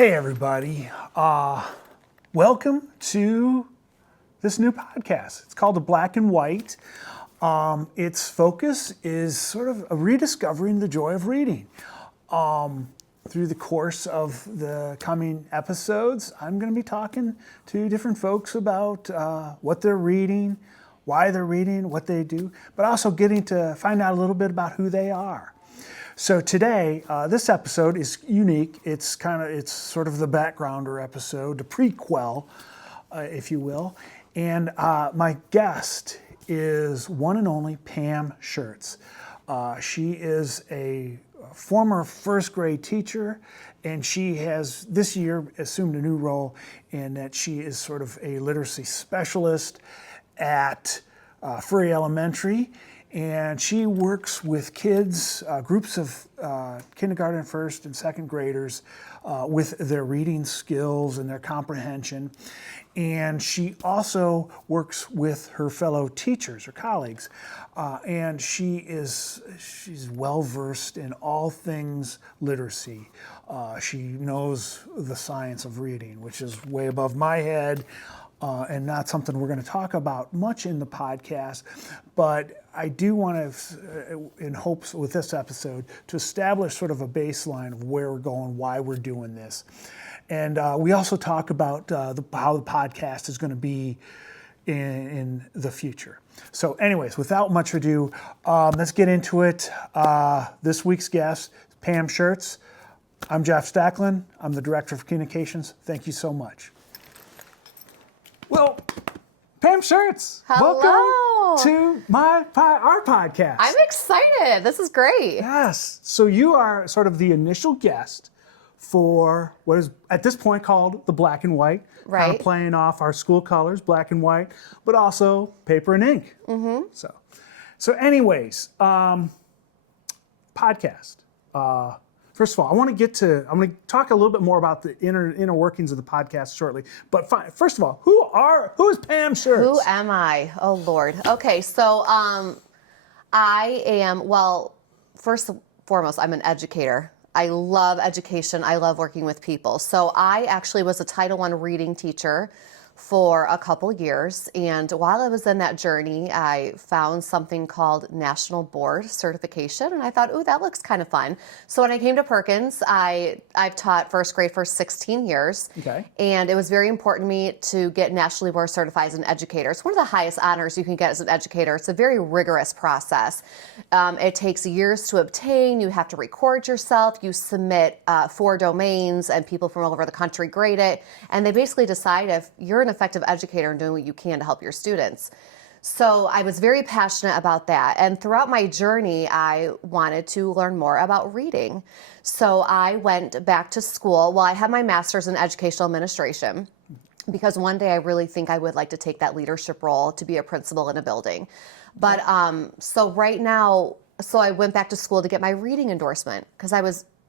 Hey everybody, welcome to this new podcast. It's called The Black and White. Its focus is sort of rediscovering the joy of reading. Through the course of the coming episodes, I'm going to be talking to different folks about what they're reading, why they're reading, what they do, but also getting to find out a little bit about who they are. So today, this episode is unique. It's sort of the backgrounder episode, the prequel, if you will. And my guest is one and only Pam Shirtz. She is a former first grade teacher, and she has this year assumed a new role in that she is sort of a literacy specialist at Furry Elementary. And she works with kids, groups of kindergarten, first and second graders with their reading skills and their comprehension. And she also works with her fellow teachers or colleagues. And she's well-versed in all things literacy. She knows the science of reading, which is way above my head. And not something we're going to talk about much in the podcast, but I do want to, in hopes with this episode, to establish sort of a baseline of where we're going, why we're doing this. And we also talk about how the podcast is going to be in the future. So anyways, without much ado, let's get into it. This week's guest, Pam Shirtz. I'm Jeff Stacklin. I'm the Director of Communications. Thank you so much. Well, Pam Shirtz, hello. Welcome to our podcast. I'm excited. This is great. Yes. So you are sort of the initial guest for what is at this point called the Black and White. Right. Kind of playing off our school colors, black and white, but also paper and ink. Mm-hmm. So anyways, podcast. First of all, I'm going to talk a little bit more about the inner workings of the podcast shortly. But first of all, who is Pam Shirtz? Who am I? Oh, Lord. Okay, so I am, first and foremost, I'm an educator. I love education. I love working with people. So I actually was a Title I reading teacher for a couple years. And while I was in that journey, I found something called National Board Certification. And I thought, ooh, that looks kind of fun. So when I came to Perkins, I've taught first grade for 16 years. Okay. And it was very important to me to get nationally board certified as an educator. It's one of the highest honors you can get as an educator. It's a very rigorous process. It takes years to obtain. You have to record yourself. You submit 4 domains, and people from all over the country grade it. And they basically decide if you're an effective educator and doing what you can to help your students. So I was very passionate about that. And throughout my journey, I wanted to learn more about reading. So I went back to school. Well, I had my master's in educational administration because one day I really think I would like to take that leadership role to be a principal in a building. But so right now, I went back to school to get my reading endorsement because I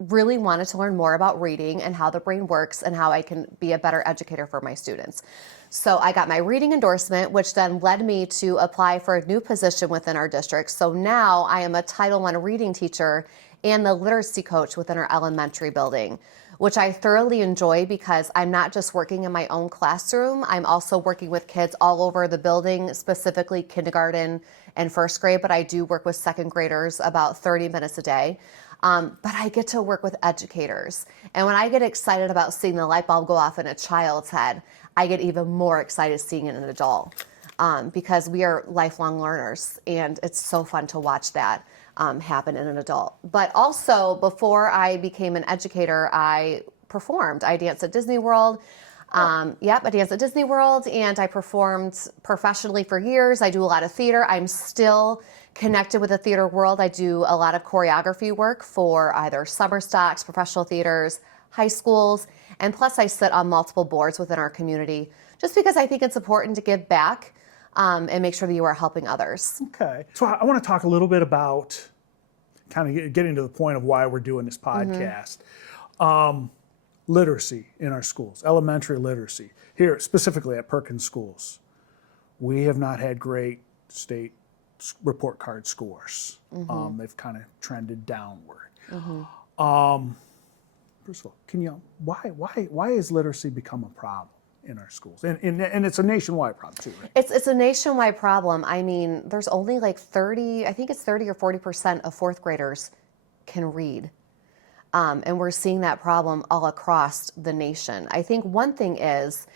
really wanted to learn more about reading and how the brain works and how I can be a better educator for my students. So I got my reading endorsement, which then led me to apply for a new position within our district. So now I am a Title I reading teacher and the literacy coach within our elementary building, which I thoroughly enjoy because I'm not just working in my own classroom, I'm also working with kids all over the building, specifically kindergarten and first grade, but I do work with second graders about 30 minutes a day. But I get to work with educators. And when I get excited about seeing the light bulb go off in a child's head, I get even more excited seeing it in an adult because we are lifelong learners. And it's so fun to watch that happen in an adult. But also, before I became an educator, I performed. I danced at Disney World. I danced at Disney World, and I performed professionally for years. I do a lot of theater. I'm still connected with the theater world. I do a lot of choreography work for either summer stocks, professional theaters, high schools, and plus I sit on multiple boards within our community just because I think it's important to give back and make sure that you are helping others. Okay. So I want to talk a little bit about kind of getting to the point of why we're doing this podcast. Literacy in our schools, elementary literacy. Here, specifically at Perkins Schools, we have not had great state report card scores. They've kind of trended downward. first of all, why has literacy become a problem in our schools? And it's a nationwide problem too, right? It's a nationwide problem. I mean, there's only like 30 or 40% of fourth graders can read. And we're seeing that problem all across the nation. I think one thing is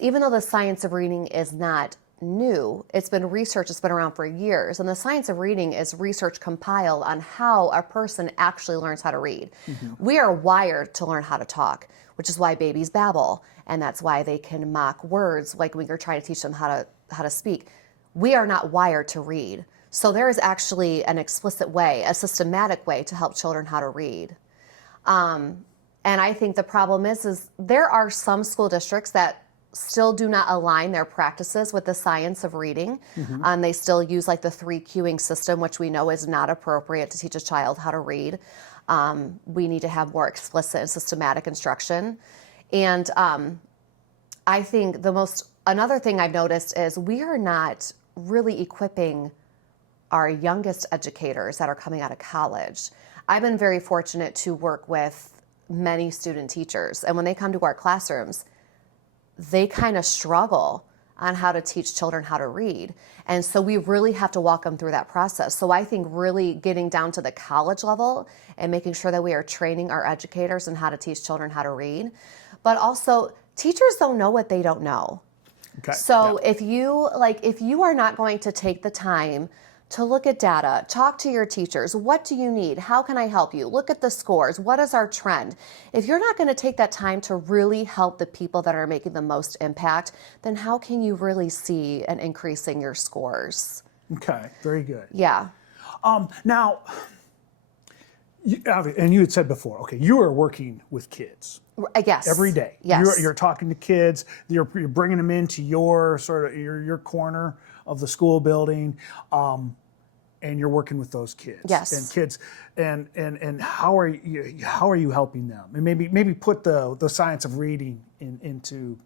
even though the science of reading is not new, it's been research, it's been around for years. And the science of reading is research compiled on how a person actually learns how to read. We are wired to learn how to talk, which is why babies babble. And that's why they can mock words, like when you're trying to teach them how to speak. We are not wired to read. So there is actually an explicit way, a systematic way to help children how to read. And I think the problem is there are some school districts that still do not align their practices with the science of reading. They still use like the 3 cueing system, which we know is not appropriate to teach a child how to read. We need to have more explicit and systematic instruction. And I think another thing I've noticed is we are not really equipping our youngest educators that are coming out of college. I've been very fortunate to work with many student teachers, and when they come to our classrooms, they kind of struggle on how to teach children how to read. And so we really have to walk them through that process. So I think really getting down to the college level and making sure that we are training our educators in how to teach children how to read. But also, teachers don't know what they don't know. Okay. So if you are not going to take the time to look at data, talk to your teachers, what do you need? How can I help you? Look at the scores. What is our trend? If you're not going to take that time to really help the people that are making the most impact, then how can you really see an increase in your scores? Okay, very good. Yeah. Now, and you had said before, okay, you are working with kids. Yes. Every day. Yes. You're talking to kids. You're bringing them into your sort of your corner of the school building, and you're working with those kids. Yes. And kids, and how are you helping them? And maybe put the science of reading into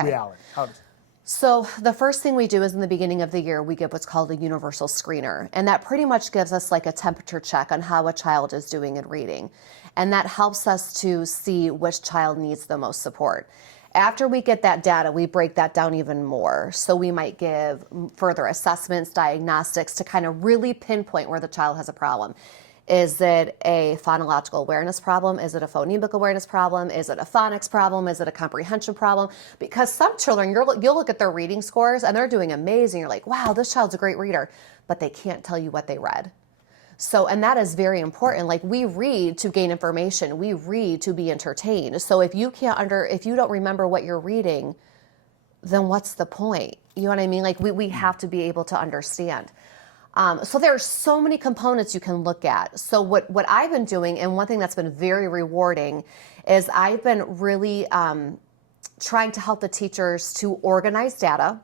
reality. So the first thing we do is in the beginning of the year, we give what's called a universal screener. And that pretty much gives us like a temperature check on how a child is doing in reading. And that helps us to see which child needs the most support. After we get that data, we break that down even more. So we might give further assessments, diagnostics to kind of really pinpoint where the child has a problem. Is it a phonological awareness problem? Is it a phonemic awareness problem? Is it a phonics problem? Is it a comprehension problem? Because some children, you'll look at their reading scores and they're doing amazing. You're like, wow, this child's a great reader, but they can't tell you what they read. So, and that is very important. Like, we read to gain information. We read to be entertained. So if you don't remember what you're reading, then what's the point? You know what I mean? Like, we have to be able to understand. So there are so many components you can look at. So what I've been doing, and one thing that's been very rewarding, is I've been really trying to help the teachers to organize data.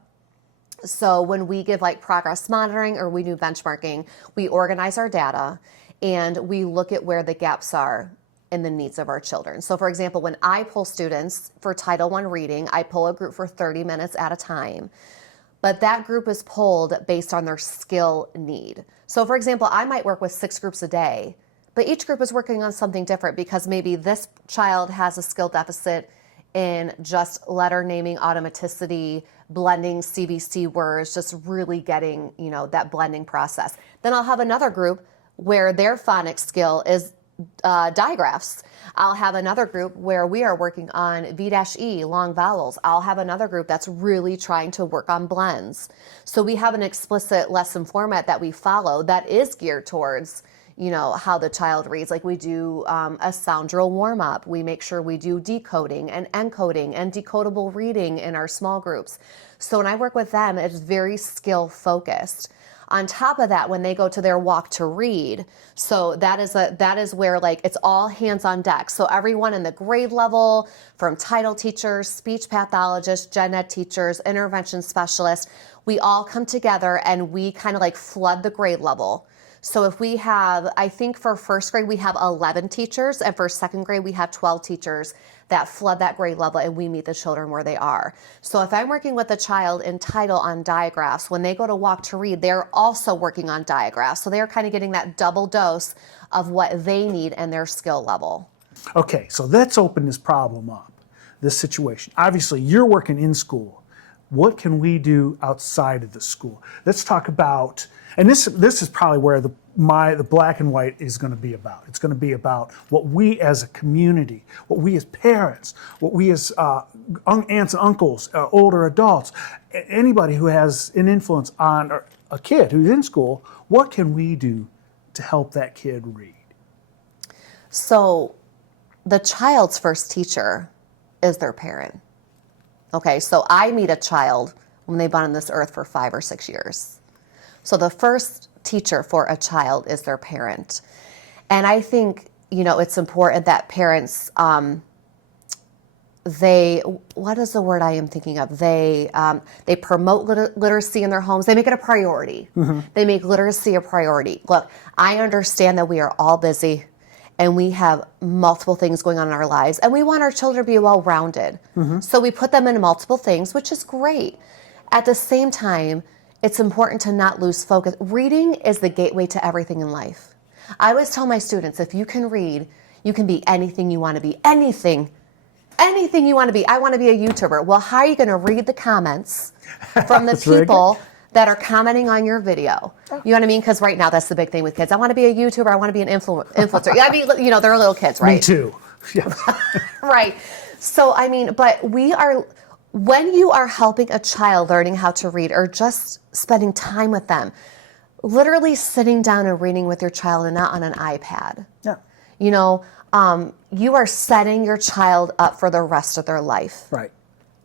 So when we give like progress monitoring or we do benchmarking, we organize our data and we look at where the gaps are in the needs of our children. So for example, when I pull students for Title I reading, I pull a group for 30 minutes at a time. But that group is pulled based on their skill need. So for example, I might work with 6 groups a day, but each group is working on something different because maybe this child has a skill deficit in just letter naming, automaticity, blending CVC words, just really getting, that blending process. Then I'll have another group where their phonics skill is digraphs. I'll have another group where we are working on V-E, long vowels. I'll have another group that's really trying to work on blends. So we have an explicit lesson format that we follow that is geared towards, how the child reads. Like we do a sound drill warm-up. We make sure we do decoding and encoding and decodable reading in our small groups. So when I work with them, it's very skill focused. On top of that, when they go to their walk to read, so that is where like it's all hands on deck. So everyone in the grade level, from title teachers, speech pathologists, gen ed teachers, intervention specialists, we all come together and we kind of like flood the grade level. So if we have, I think for first grade, we have 11 teachers, and for second grade, we have 12 teachers that flood that grade level, and we meet the children where they are. So if I'm working with a child in title on diagraphs, when they go to walk to read, they're also working on diagraphs. So they're kind of getting that double dose of what they need and their skill level. Okay, so let's open this problem up, this situation. Obviously, you're working in school. What can we do outside of the school? Let's talk about, and this is probably where the black and white is going to be about. It's going to be about what we as a community, what we as parents, what we as aunts and uncles, older adults, anybody who has an influence on a kid who's in school, what can we do to help that kid read? So the child's first teacher is their parent. Okay, so I meet a child when they've been on this earth for 5 or 6 years. So the first teacher for a child is their parent. And I think, it's important that parents, what is the word I am thinking of? They promote literacy in their homes. They make it a priority. Mm-hmm. They make literacy a priority. Look, I understand that we are all busy and we have multiple things going on in our lives, and we want our children to be well-rounded. Mm-hmm. So we put them into multiple things, which is great. At the same time, it's important to not lose focus. Reading is the gateway to everything in life. I always tell my students, if you can read, you can be anything you want to be. Anything you want to be. I want to be a YouTuber. Well, how are you going to read the comments from the people that are commenting on your video? You know what I mean? Because right now, that's the big thing with kids. I want to be a YouTuber. I want to be an influencer. They're little kids, right? Me too. Yeah. Right. So, but when you are helping a child learning how to read or just spending time with them, literally sitting down and reading with your child and not on an iPad. Yeah. You are setting your child up for the rest of their life. Right.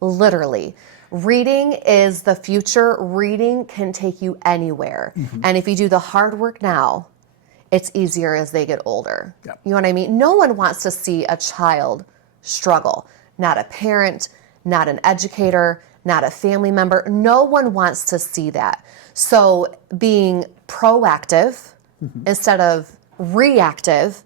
Literally. Reading is the future. Reading can take you anywhere. Mm-hmm. And if you do the hard work now, it's easier as they get older. Yep. You know what I mean? No one wants to see a child struggle. Not a parent, not an educator, not a family member. No one wants to see that. So being proactive mm-hmm. instead of reactive,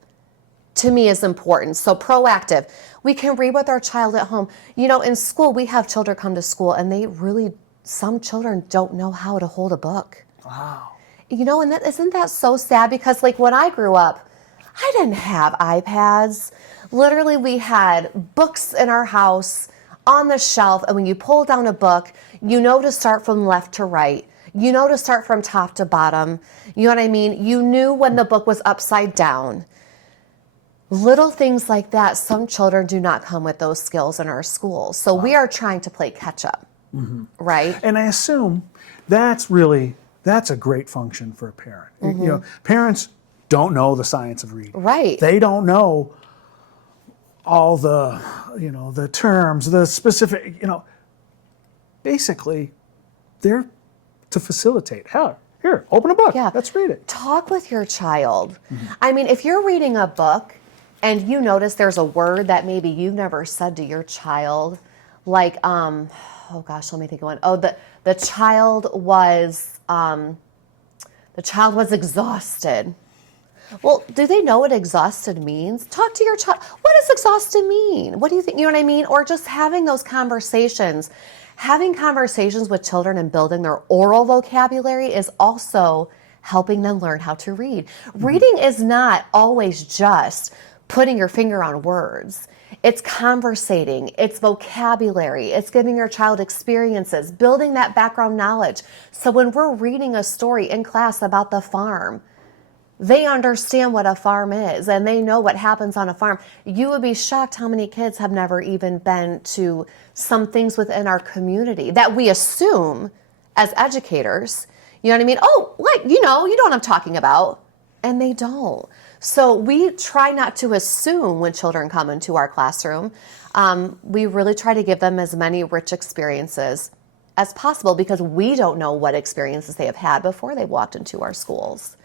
to me, is important. So proactive. We can read with our child at home. In school, we have children come to school and some children don't know how to hold a book. Wow. And isn't that so sad? Because when I grew up, I didn't have iPads. Literally, we had books in our house on the shelf. And when you pull down a book, to start from left to right. To start from top to bottom. You know what I mean? You knew when the book was upside down. Little things like that, some children do not come with those skills in our schools. So we are trying to play catch up, mm-hmm. right? And I assume that's a great function for a parent. Mm-hmm. Parents don't know the science of reading. Right. They don't know all the, the terms, the specific, basically they're to facilitate. Here, open a book. Yeah. Let's read it. Talk with your child. Mm-hmm. If you're reading a book and you notice there's a word that maybe you've never said to your child, like, let me think of one. Oh, the child was exhausted. Well, do they know what exhausted means? Talk to your child. What does exhausted mean? What do you think? You know what I mean? Or just having those conversations. Having conversations with children and building their oral vocabulary is also helping them learn how to read. Mm-hmm. Reading is not always just putting your finger on words. It's conversating, it's vocabulary, it's giving your child experiences, building that background knowledge. So when we're reading a story in class about the farm, they understand what a farm is and they know what happens on a farm. You would be shocked how many kids have never even been to some things within our community that we assume as educators, you know what I mean? Oh, you know what I'm talking about. And they don't. So we try not to assume when children come into our classroom. We really try to give them as many rich experiences as possible because we don't know what experiences they have had before they walked into our schools.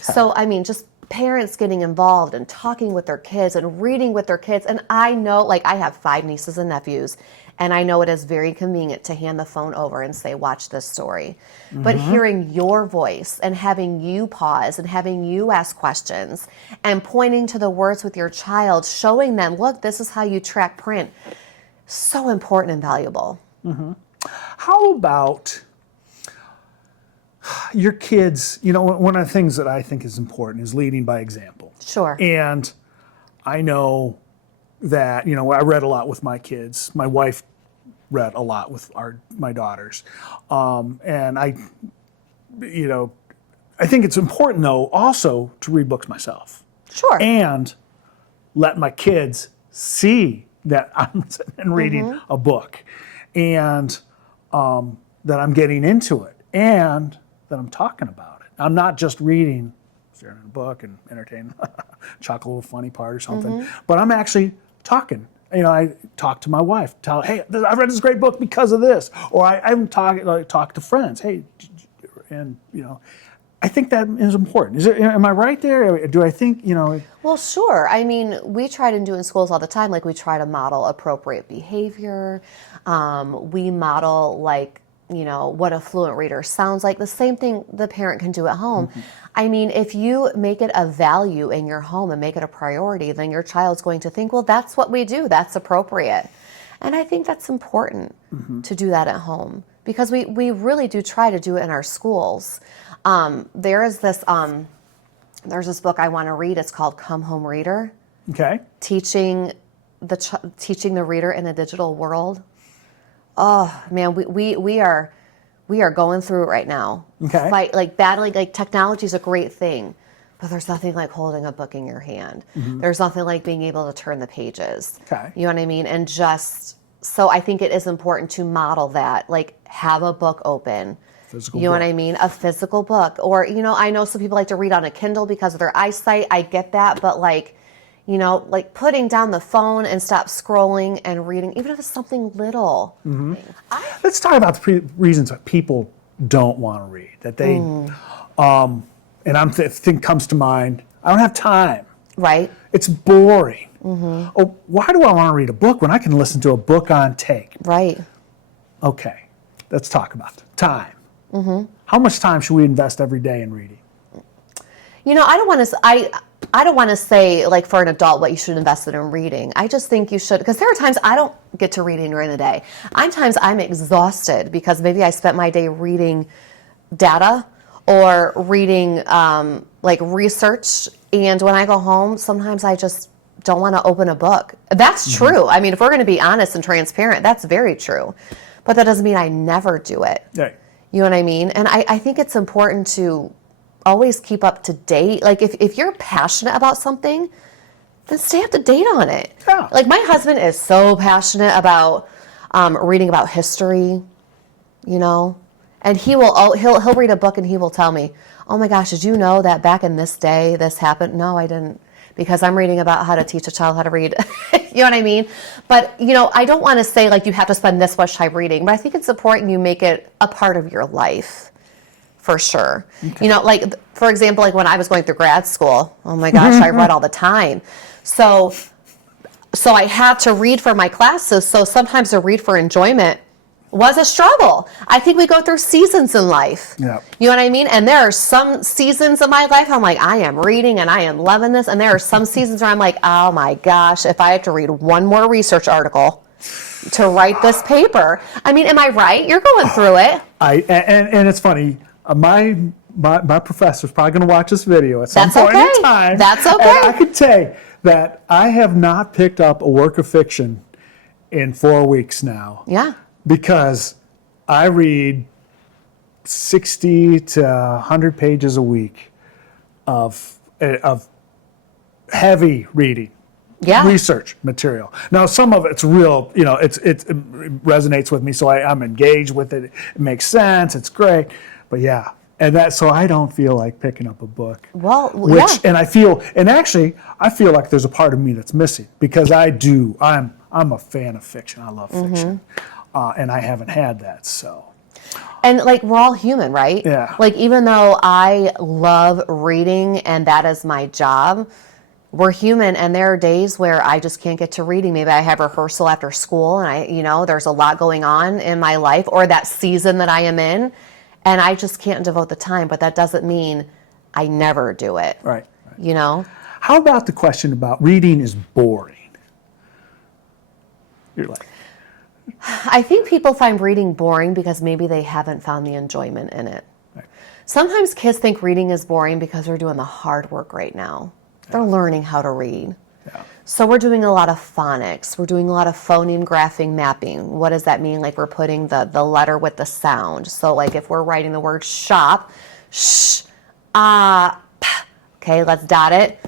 So, just parents getting involved and talking with their kids and reading with their kids. And I know, I have 5 nieces and nephews, and I know it is very convenient to hand the phone over and say, watch this story. Mm-hmm. But hearing your voice and having you pause and having you ask questions and pointing to the words with your child, showing them, look, this is how you track print. So important and valuable. Mm-hmm. How about your kids? One of the things that I think is important is leading by example. Sure. And I know that, I read a lot with my kids. My wife read a lot with my daughters. And I think it's important, though, also to read books myself. Sure. And let my kids see that I'm sitting and reading a book, and that I'm getting into it, and that I'm talking about it. I'm not just reading, staring at a book and entertaining, chuckle, a funny part or something, but I'm actually talking. I talk to my wife, hey, I read this great book because of this, or I'm talk to friends, hey, and I think that is important. Am I right there? Do I think, Well, sure. I mean, we try to do in schools all the time, like we try to model appropriate behavior. We model what a fluent reader sounds like. The same thing the parent can do at home. I mean, if you make it a value in your home and make it a priority, then your child's going to think, well, that's what we do. That's appropriate. And I think that's important to do that at home, because we really do try to do it in our schools. There's this book I want to read. It's called Come Home Reader. Okay. Teaching the reader in a digital world. Oh man, we are going through it right now. Okay. Battling, technology is a great thing, but there's nothing like holding a book in your hand. There's nothing like being able to turn the pages. Okay. You know what I mean? And so I think it is important to model that, have a book open. Physical you know book. what I mean? A physical book. Or, I know some people like to read on a Kindle because of their eyesight. I get that. But putting down the phone and stop scrolling and reading, even if it's something little. Let's talk about the reasons that people don't want to read. That they, and thing comes to mind, I don't have time. Right. It's boring. Oh, why do I want to read a book when I can listen to a book on tape? Right. Okay, let's talk about time. How much time should we invest every day in reading? I don't want to say for an adult what you should invest in reading. I just think you should, because there are times I don't get to reading during the day. Times I'm exhausted because maybe I spent my day reading data or reading research, and when I go home, sometimes I just don't want to open a book. That's true. I mean, if we're going to be honest and transparent, that's very true. But that doesn't mean I never do it. Right. You know what I mean? And I think it's important to always keep up to date. If you're passionate about something, then stay up to date on it. Yeah. My husband is so passionate about reading about history, and he'll read a book and he will tell me, oh my gosh, did you know that back in this day this happened? No, I didn't, because I'm reading about how to teach a child how to read. You know what I mean? But, I don't want to say you have to spend this much time reading, but I think it's important you make it a part of your life, for sure. Okay. For example, when I was going through grad school, oh my gosh, I read all the time. So I had to read for my classes. So sometimes to read for enjoyment was a struggle. I think we go through seasons in life. Yeah. You know what I mean? And there are some seasons of my life I'm I am reading and I am loving this. And there are some seasons where I'm oh my gosh, if I have to read one more research article to write this paper. I mean, am I right? You're going through it. And it's funny. My professor's probably going to watch this video at some point in time. That's okay. And I could say that I have not picked up a work of fiction in 4 weeks now. Yeah. Because I read 60 to 100 pages a week of heavy reading. Yeah. Research material. Now, some of it's real, it resonates with me, so I'm engaged with it. It makes sense. It's great. But yeah, so I don't feel like picking up a book. Well, yeah. And I feel like there's a part of me that's missing, because I'm a fan of fiction. I love fiction. And I haven't had that, so. And we're all human, right? Yeah. Even though I love reading and that is my job, we're human, and there are days where I just can't get to reading. Maybe I have rehearsal after school and there's a lot going on in my life, or that season that I am in, and I just can't devote the time, but that doesn't mean I never do it. Right. How about the question about reading is boring? You're I think people find reading boring because maybe they haven't found the enjoyment in it. Right. Sometimes kids think reading is boring because they're doing the hard work right now. They're learning how to read. Yeah. So we're doing a lot of phonics. We're doing a lot of phoneme graphing mapping. What does that mean? Like we're putting the letter with the sound. So like if we're writing the word shop, sh, ah, p. Okay, let's dot it.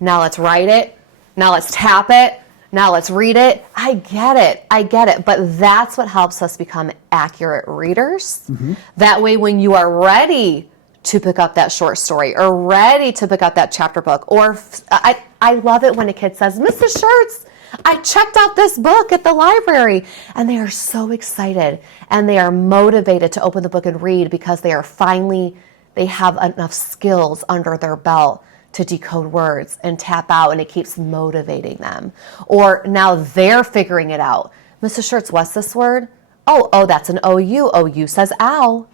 Now let's write it. Now let's tap it. Now let's read it. I get it. But that's what helps us become accurate readers. That way, when you are ready to pick up that short story or ready to pick up that chapter book, or I love it when a kid says, Mrs. Shirtz, I checked out this book at the library. And they are so excited and they are motivated to open the book and read because they have enough skills under their belt to decode words and tap out, and it keeps motivating them. Or now they're figuring it out. Mrs. Shirtz, what's this word? Oh, that's an OU. OU says ow.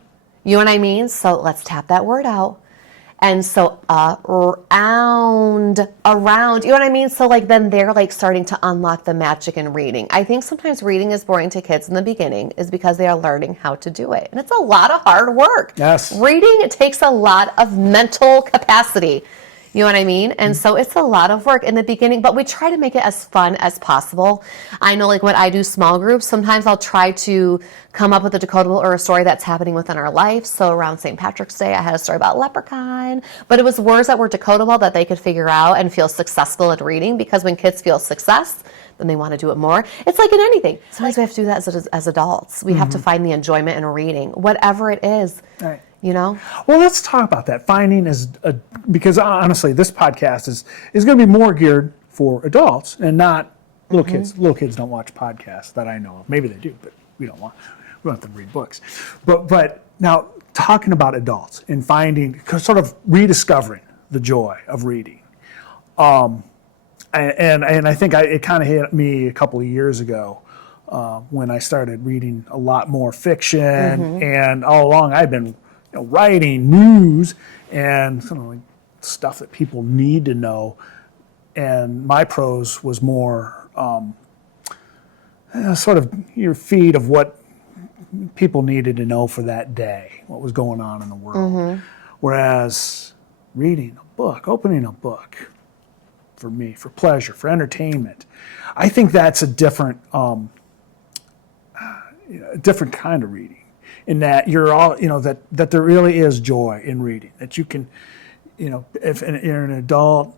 You know what I mean? So let's tap that word out. And so around, you know what I mean? So like then they're like starting to unlock the magic in reading. I think sometimes reading is boring to kids in the beginning is because they are learning how to do it. And it's a lot of hard work. Yes. Reading, it takes a lot of mental capacity. You know what I mean? And so it's a lot of work in the beginning, but we try to make it as fun as possible. I know like when I do small groups, sometimes I'll try to come up with a decodable or a story that's happening within our life. So around St. Patrick's Day, I had a story about leprechaun, but it was words that were decodable that they could figure out and feel successful at reading, because when kids feel success, then they want to do it more. It's like in anything. Sometimes we have to do that as adults. We have to find the enjoyment in reading, whatever it is. Right. You know? Well, let's talk about that. Finding because honestly, this podcast is going to be more geared for adults and not little kids. Little kids don't watch podcasts that I know of. Maybe they do, but we don't have to read books. But now talking about adults and finding, sort of rediscovering the joy of reading. And I think it kind of hit me a couple of years ago when I started reading a lot more fiction, and all along I've been writing news and like stuff that people need to know, and my prose was more sort of your feed of what people needed to know for that day, what was going on in the world. Whereas reading a book, opening a book, for me, for pleasure, for entertainment, I think that's a different kind of reading. In that you're all, that there really is joy in reading. That you can, if you're an adult,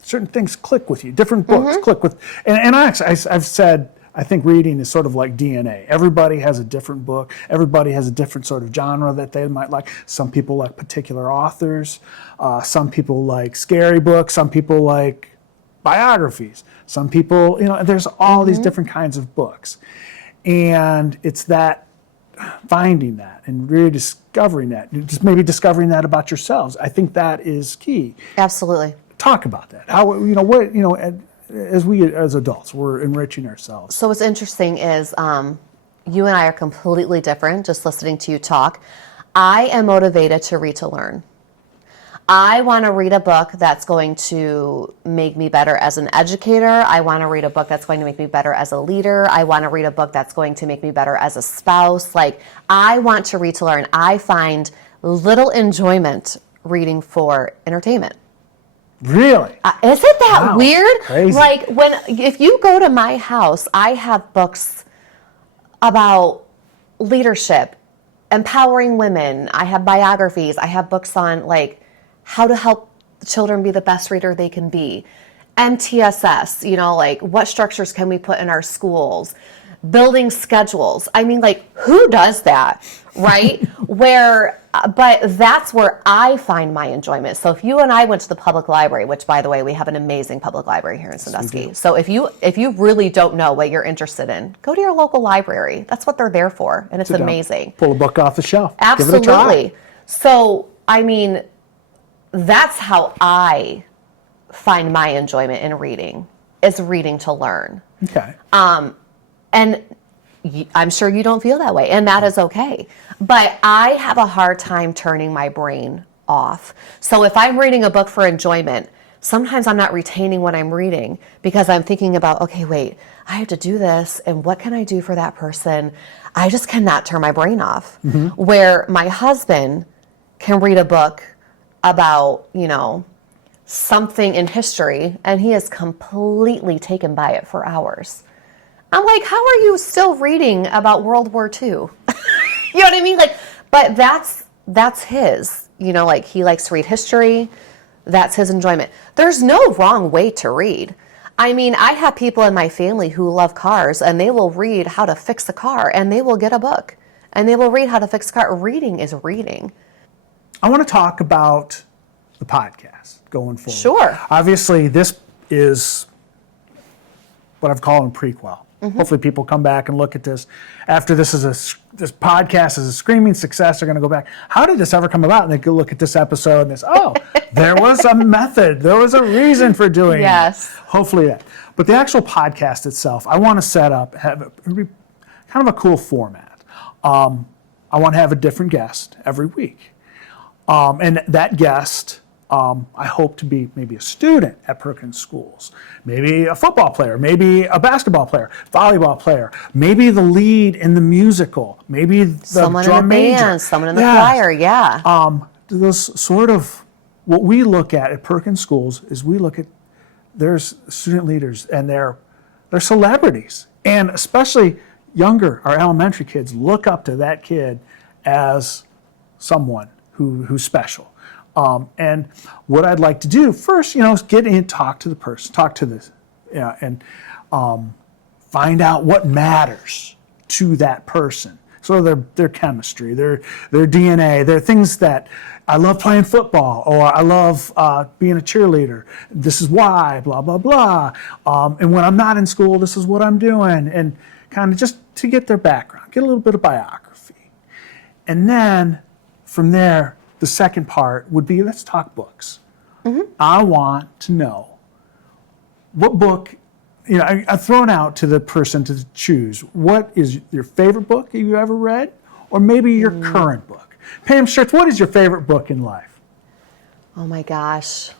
certain things click with you. Different books click with, and I've said, I think reading is sort of like DNA. Everybody has a different book. Everybody has a different sort of genre that they might like. Some people like particular authors. Some people like scary books. Some people like biographies. Some people, there's all these different kinds of books. And it's that finding that and rediscovering that, just maybe discovering that about yourselves. I think that is key. Absolutely. Talk about that. How, as adults, we're enriching ourselves. So what's interesting is you and I are completely different, just listening to you talk. I am motivated to read to learn. I want to read a book that's going to make me better as an educator. I want to read a book that's going to make me better as a leader. I want to read a book that's going to make me better as a spouse. Like, I want to read to learn. I find little enjoyment reading for entertainment. Really? Isn't that weird? Crazy. Like, if you go to my house, I have books about leadership, empowering women. I have biographies. I have books on, like, how to help children be the best reader they can be. MTSS, like what structures can we put in our schools? Building schedules. I mean, like, who does that, right? But that's where I find my enjoyment. So if you and I went to the public library, which, by the way, we have an amazing public library here in Sandusky. So if you really don't know what you're interested in, go to your local library. That's what they're there for, and it's amazing. Pull a book off the shelf. Absolutely. Give it a try. So, I mean, that's how I find my enjoyment in reading, is reading to learn. Okay. And I'm sure you don't feel that way, and that is okay. But I have a hard time turning my brain off. So if I'm reading a book for enjoyment, sometimes I'm not retaining what I'm reading because I'm thinking about, okay, wait, I have to do this, and what can I do for that person? I just cannot turn my brain off. Where my husband can read a book about, something in history, and he is completely taken by it for hours. I'm like, how are you still reading about World War II? You know what I mean? Like, but that's his, like he likes to read history. That's his enjoyment. There's no wrong way to read. I mean, I have people in my family who love cars, and they will read how to fix a car, and they will get a book and they will read how to fix a car. Reading is reading. I want to talk about the podcast going forward. Sure. Obviously, this is what I've called a prequel. Hopefully people come back and look at this after this podcast is a screaming success. They're going to go back. How did this ever come about? And they go look at this episode and there was a method. There was a reason for doing it. Hopefully that. But the actual podcast itself, I want to set up, have kind of a cool format. I want to have a different guest every week. And that guest, I hope to be maybe a student at Perkins Schools, maybe a football player, maybe a basketball player, volleyball player, maybe the lead in the musical, maybe the someone drum in the major. band, someone in the choir, Those sort of, what we look at Perkins Schools is we look at, there's student leaders and they're celebrities. And especially younger, our elementary kids look up to that kid as someone who's special. And what I'd like to do first, is get in, talk to the person, talk to this, and find out what matters to that person. So their chemistry, their DNA, their things that I love playing football, or I love being a cheerleader. This is why, blah, blah, blah. And when I'm not in school, this is what I'm doing. And kind of just to get their background, get a little bit of biography. And then from there, the second part would be, let's talk books. I want to know what book, I've thrown out to the person to choose. What is your favorite book that you ever read? Or maybe your current book. Pam Shirtz, what is your favorite book in life? Oh my gosh.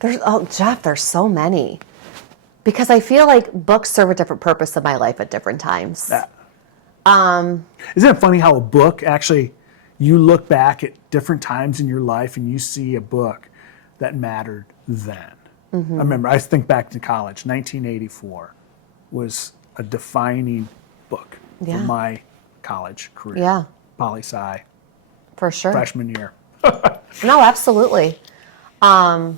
Jeff, there's so many. Because I feel like books serve a different purpose in my life at different times. Isn't it funny how a book actually, you look back at different times in your life and you see a book that mattered then. I remember, I think back to college, 1984 was a defining book for my college career. Yeah. Poli-sci. For sure. Freshman year. No, absolutely. Oh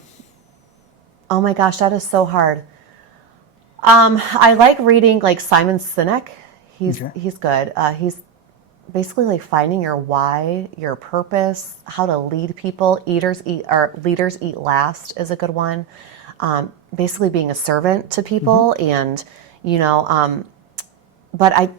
my gosh, that is so hard. I like reading like Simon Sinek. He's good. He's basically like finding your why, your purpose, how to lead people. Leaders eat last is a good one. Basically being a servant to people, and but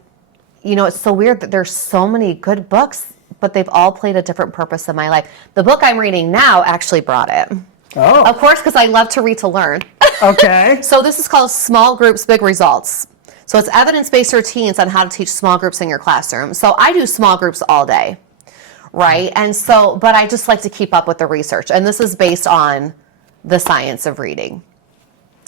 it's so weird that there's so many good books, but they've all played a different purpose in my life. The book I'm reading now actually brought it. Oh. Of course, because I love to read to learn. Okay. So this is called Small Groups, Big Results. So it's evidence-based routines on how to teach small groups in your classroom. So I do small groups all day, right? And so, but I just like to keep up with the research. And this is based on the science of reading.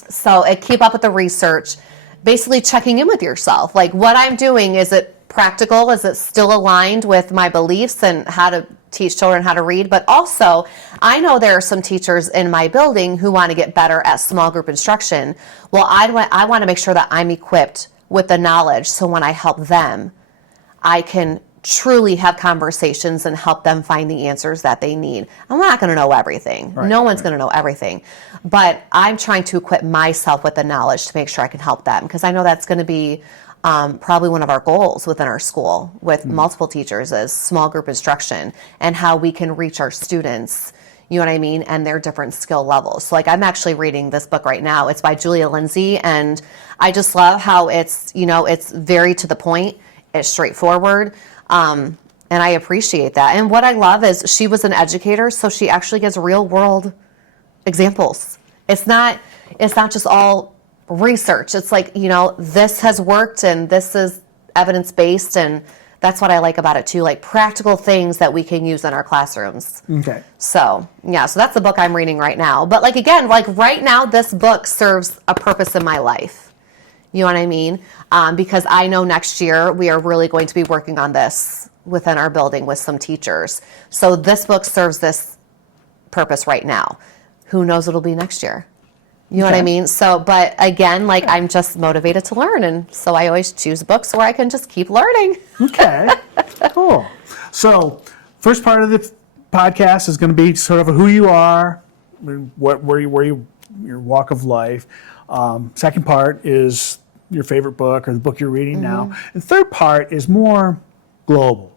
So keep up with the research, basically checking in with yourself. Like, what I'm doing, is it practical? Is it still aligned with my beliefs and how to teach children how to read? But also, I know there are some teachers in my building who want to get better at small group instruction. Well, I want to make sure that I'm equipped with the knowledge, so when I help them, I can truly have conversations and help them find the answers that they need. I'm not going to know everything. No one's going to know everything. But I'm trying to equip myself with the knowledge to make sure I can help them, because I know that's going to be probably one of our goals within our school with multiple teachers, is small group instruction and how we can reach our students, you know what I mean, and their different skill levels. So like, I'm actually reading this book right now. It's by Julia Lindsay, and I just love how it's, it's very to the point, it's straightforward, and I appreciate that. And what I love is she was an educator, so she actually gives real world examples. It's not just all research. It's like, this has worked and this is evidence-based, and that's what I like about it too, like practical things that we can use in our classrooms. Okay. So that's the book I'm reading right now. But like, again, like right now, this book serves a purpose in my life. You know what I mean? Because I know next year we are really going to be working on this within our building with some teachers. So this book serves this purpose right now. Who knows what it'll be next year? You know what I Okay. mean? So, but again, like I'm just motivated to learn. And so I always choose books where I can just keep learning. Okay, cool. So, first part of the podcast is going to be sort of who you are, your walk of life. Second part is your favorite book or the book you're reading now. And third part is more global.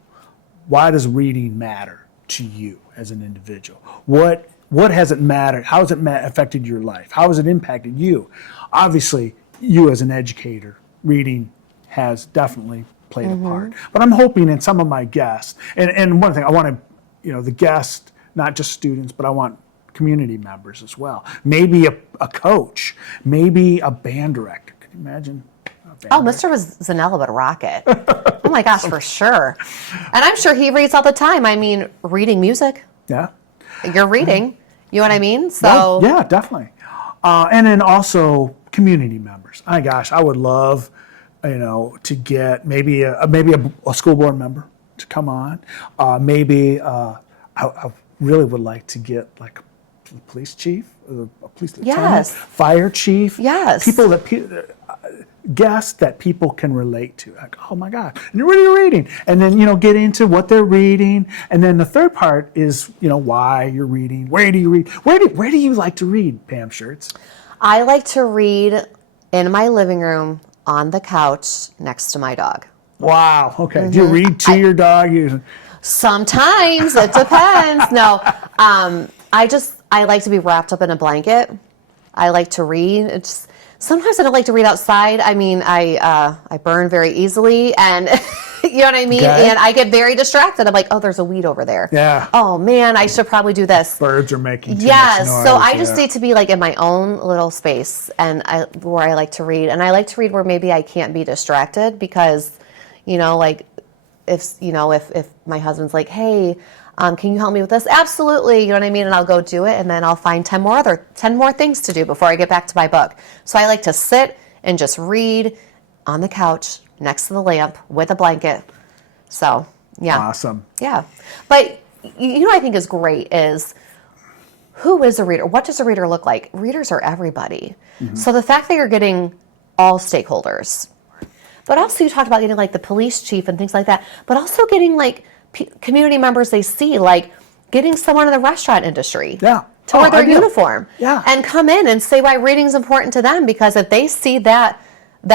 Why does reading matter to you as an individual? What has it mattered? How has it affected your life? How has it impacted you? Obviously, you as an educator, reading has definitely played a part. But I'm hoping in some of my guests, and one thing I want to, the guests, not just students, but I want community members as well. Maybe a coach, maybe a band director. Can you imagine? Oh, Mr. Zanella would rock it. Oh my gosh, for sure. And I'm sure he reads all the time. I mean, reading music. Yeah. You're reading. You know what I mean? So Oh, yeah, definitely. And then also community members. My gosh, I would love, to get maybe a school board member to come on. I really would like to get like a police chief, a police lieutenant, Yes. fire chief. Yes. People that guests that people can relate to. Like, oh my God, and what are you reading? And then, get into what they're reading. And then the third part is, why you're reading. Where do you read? Where do you like to read, Pam Shirtz? I like to read in my living room on the couch next to my dog. Wow. Okay. Do you read to your dog? Sometimes it depends. No, I like to be wrapped up in a blanket. I like to read. Sometimes I don't like to read outside. I mean, I burn very easily, and you know what I mean? Okay. And I get very distracted. I'm like, oh, there's a weed over there. Yeah. Oh man, I should probably do this. Birds are making too Yes, much noise. so I just need to be like in my own little space, and where I like to read, and I like to read where maybe I can't be distracted because, like if my husband's like, hey, can you help me with this? Absolutely, you know what I mean, and I'll go do it, and then I'll find 10 more things to do before I get back to my book. So I like to sit and just read on the couch next to the lamp with a blanket. So yeah, Awesome. yeah, but I think is great is, who is a reader? What does a reader look like? Readers are everybody. So the fact that you're getting all stakeholders, but also you talked about getting like the police chief and things like that, but also getting like community members they see, like getting someone in the restaurant industry Yeah. to wear their ideal. uniform Yeah. and come in and say why reading is important to them, because if they see that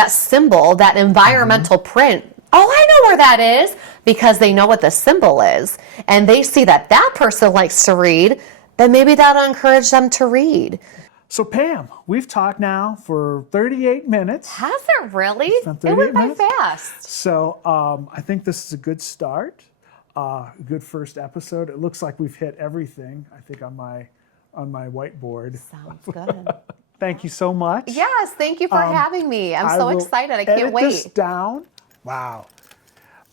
symbol, that environmental print, oh, I know where that is, because they know what the symbol is, and they see that person likes to read, then maybe that'll encourage them to read. So Pam, we've talked now for 38 minutes. Has it really? been It 38 went by minutes. fast. So I think this is a good start, a good first episode. It looks like we've hit everything, I think, on my whiteboard. Sounds good. Thank you so much. Yes, thank you for having me. I'm I so will excited. I edit can't this wait. down. Wow.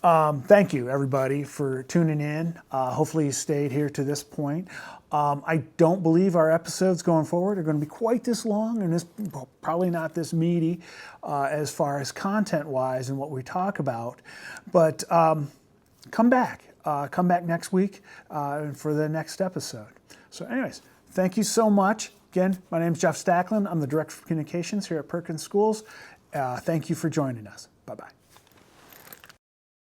Thank you, everybody, for tuning in. Hopefully you stayed here to this point. I don't believe our episodes going forward are going to be quite this long, and probably not this meaty as far as content-wise and what we talk about. But come back. Come back next week for the next episode. So anyways, thank you so much. Again, my name is Jeff Stacklin. I'm the Director of Communications here at Perkins Schools. Thank you for joining us. Bye-bye.